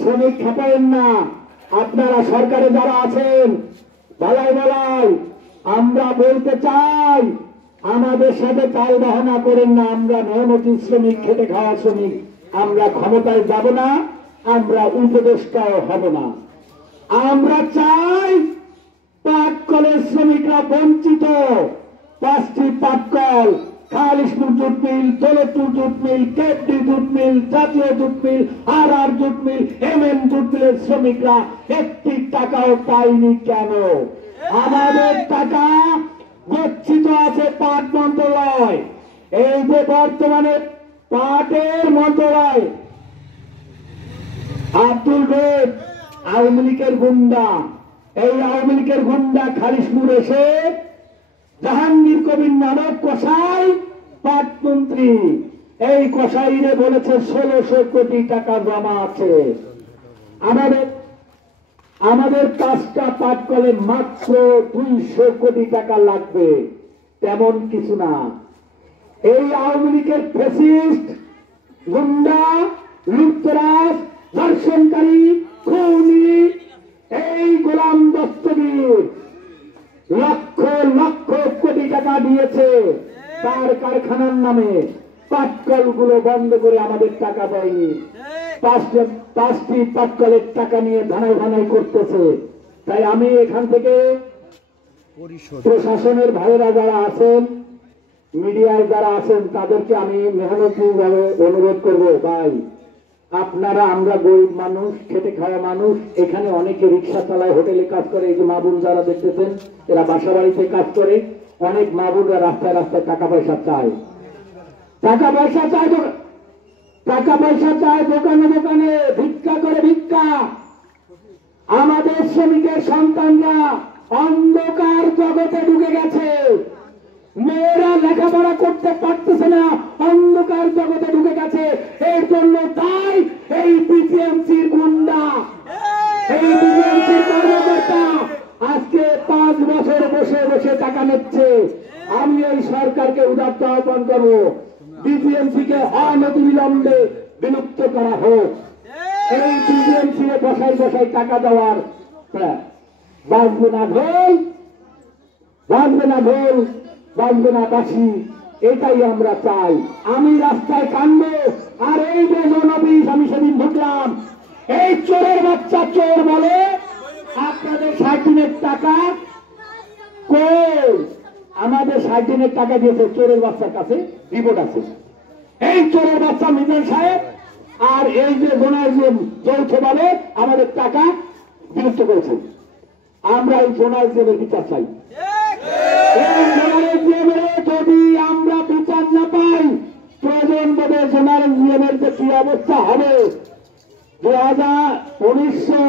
শ্রমিক খেপায়েন না। আপনারা সরকারে যারা আছেন বালাই বালাই, আমরা বলতে চাই আমাদের সাথে চাল বাহানা করেন না। আমরা মেহনতি শ্রমিক, খেটে খাওয়া শ্রমিক, আমরা ক্ষমতায় যাব না, আমরা উপদেষ্টাও হব না। আমরা চাই পাটকলের শ্রমিকরা বঞ্চিত। 5টি পাটকল, Khalishpur jute mill, Daulatpur jute mill, KPD jute mill, জাতীয় জুট মিল, আর জুট মিল, এমএন জুট মিলের শ্রমিকরা 1টি টাকাও পায়নি কেন? আমাদের টাকা গচ্ছিত আছে পাট মন্ত্রণালয়। এই যে বর্তমানে পাটের মন্ত্রণালয় আব্দুল রব আওয়ামী লীগের গুন্ডা, এই আওয়ামী লীগের গুন্ডা খালিশপুর এসে জাহাঙ্গীর কবির নামক কসাই পাটমন্ত্রী, এই কসাইরে বলেছে 1600 কোটি টাকা জমা আছে। আমাদের 5টা পাটকলে মাত্র 200 কোটি টাকা লাগবে, তেমন কিছু না। এই আওয়ামী লীগের ফ্যাসিস্ট গুন্ডা, লুটতরাজ, ধর্ষণকারী, খুনি এই গোলাম দস্তগীর লক্ষ লক্ষ কোটি টাকা দিয়েছে তার কারখানার নামে। পাটকল গুলো বন্ধ করে আমাদের টাকা দেয়নি। 5টি পাটকলের টাকা নিয়ে ধানাই ধানাই করতেছে। তাই আমি এখান থেকে প্রশাসনের ভাইয়েরা যারা আছেন, মিডিয়ায় যারা আছেন, তাদেরকে আমি মেহনতি ভাবে অনুরোধ করব, ভাই আপনারা, আমরা গরিব মানুষ, খেটে খাওয়া মানুষ, এখানে অনেকে রিক্সা চালায়, হোটেলে কাজ করে। এই যে মা বোন যারা দেখতেছেন, এরা বাসা বাড়িতে কাজ করে। অনেক মা বোনরা রাস্তায় রাস্তায় টাকা পয়সা চায়, টাকা পয়সা চায়, টাকা পয়সা চায় দোকানে দোকানে, ভিক্ষা করে ভিক্ষা। আমাদের শ্রমিকের সন্তানরা অন্ধকার জগতে ঢুকে গেছে, মেয়েরা লেখাপড়া করতে পারতেছে না, অন্ধকার জগতে ঢুকে গেছে। এর জন্য তাই এই বিটিএমসির গুন্ডা, এই বিটিএমসির কর্মকর্তা আজকে 5 বছর বসে বসে টাকা নিচ্ছে। আমি এই সরকারকে উদাত্ত আহ্বান করবো, বিটিএমসিকে অনতিবিলম্বে বিলুপ্ত করা হোক। এই বিটিএমসি বসাই বসাই টাকা দেওয়ার বাঁচবে না ঢোল, বাঁচবে না ঢোল, বাঁচবে না বাঁশি, এটাই আমরা চাই। আমি রাস্তায় কান্দবো, আর এই যে জনবিষ আমি সেদিন ঢুকলাম, এই চোরের বাচ্চা চোর বলে আপনাদের 60 দিনের টাকা কই? আমাদের 60 দিনের টাকা দিয়েছে চোরের বাচ্চার কাছে, রিপোর্ট আছে। এই চোরের বাচ্চা মিজান সাহেব আর এই যে জোনাইজম যৌথ বলে আমাদের টাকা বিলুপ্ত করেছে। আমরা এই জোনাইজমের বিচার চাই। এই জোনাইজমের যদি আমরা বিচার না পাই, প্রয়োজন বোধে জোনাইজমের যে কি অবস্থা হবে, 1900